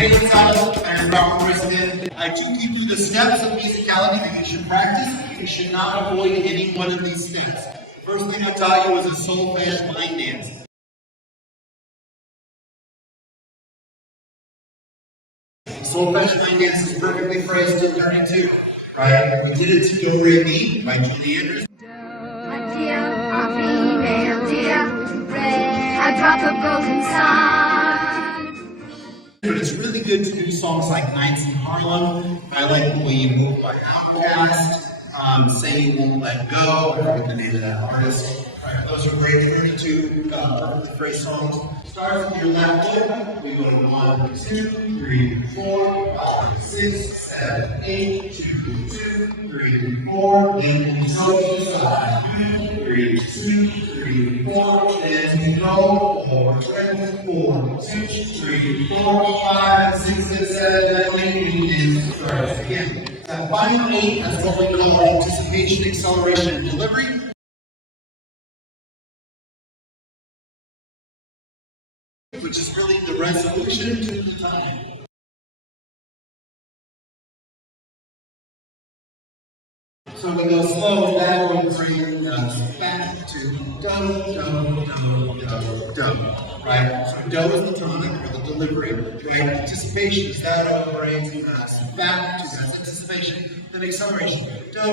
hands out and Royston. I took you through the steps of musicality that you should practice. You should not avoid any one of these steps. First thing I taught you was a solfege line dance. Solfege line dance is perfectly phrased to learn too. Right? We did it to Do Re Mi by Julie Andrews. A drop of golden sun. But it's really good to do songs like Nights in Harlem. I like the way you move by Outkast. Say You Won't Let Go. I forget the name of that artist. Right, those are great to learn to perfectly phrased songs. Start with your left foot. We go to 1, 2, 3, 4, 5, 6, 7, 8, 2, 3, 4. Then we go to the side. 3, 2, 3, 4. Then we go 4, 2, 3, 4, 5, 6, 7, 8. And start again. That final 8 is what we call anticipation, acceleration, and delivery. Which is really the resolution to the time. So we go slow, that will bring us back to do. Right? So do is the tonic or the delivery. Right? Anticipation is that brings us back to that anticipation. Then acceleration. Do.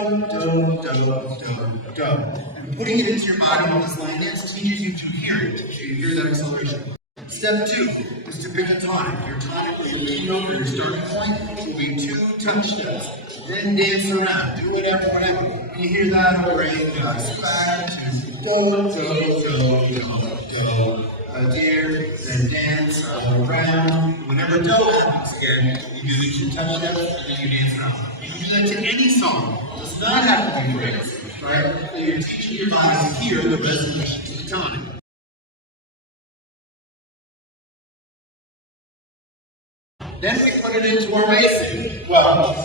And putting it into your body with this line dance teaches you to hear it. So you hear that acceleration. Step 2 is to pick a tonic. Your tonic or your keynote or your starting point will be 2 touch steps. Then dance around. Do whatever. You hear that already. Back to do. Dear, then dance around. Whenever do happens again, you do the 2 touch steps and then you dance around. You can do that to any song. It does not have to be phrased. Right? So you're teaching your body to hear the resolution to the tonic. Then we put it into our basic. Well,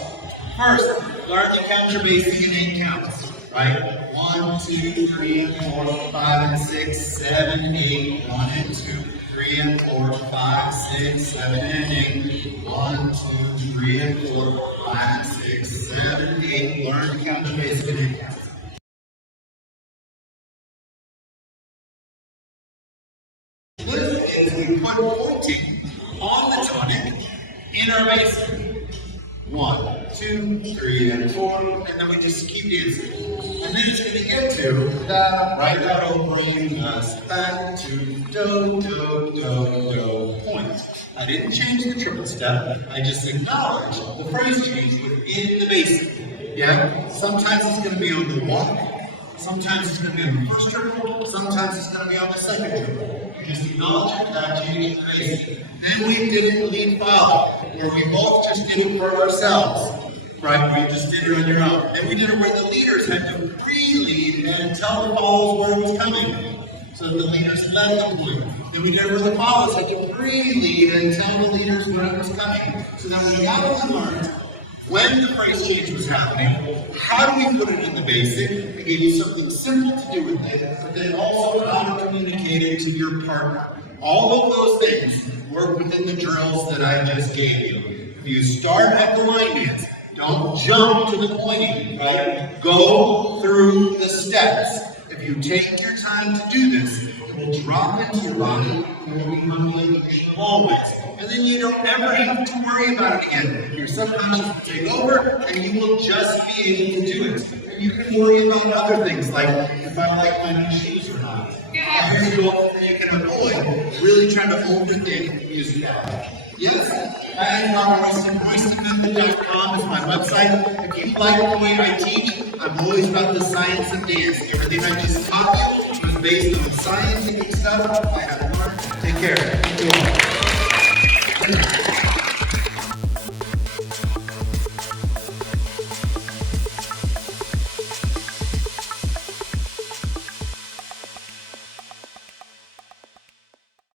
first, learn to count your basic in 8 counts. Right? 1, 2, 3, 4, 5, 6, 7, 8. 1 and 2, 3 and 4, 5, 6, 7, and 8. 1, 2, 3 and 4, 5, 6, 7, 8. Learn to count your basic in 8 counts. This is we put pointing on the tonic in our basic. 1, 2, 3, and 4, and then we just keep dancing. And then it's going to get to that, right? That'll bring us back to do, point. I didn't change the triple step, I just acknowledged the phrase change within the basic. Yeah? Sometimes it's going to be on the walk, sometimes it's going to be on the first triple, sometimes it's going to be on the second triple. You just acknowledge that change in the basic. Then we did it lead follow, where we both just did it for ourselves. Right? We just did it on your own. Then we did it where the leaders had to pre-lead and tell the followers where it was coming. So that the leaders led the point. Then we did it where the followers had to pre-lead and tell the leaders where it was coming. So then we got to learn when the phrase change was happening, how do we put it in the basic? We gave you something simple to do with it, but then also how to communicate it to your partner. All of those things work within the drills that I just gave you. If you start at the line dance, don't jump to the pointing, right? Go through the steps. If you take your time to do this, it will drop into your body and will become like always. And then you don't ever have to worry about it again. Your subconscious will take over and you will just be able to do it. And you can worry about other things like if I like my new shoes or not. Here's a goal that you can avoid really trying to overthink musicality. Yes, and Royston.com is my website. If you like the way I teach, I'm always about the science of dance. Everything I just taught you was based on scientific stuff I have learned. Take care. Thank you all.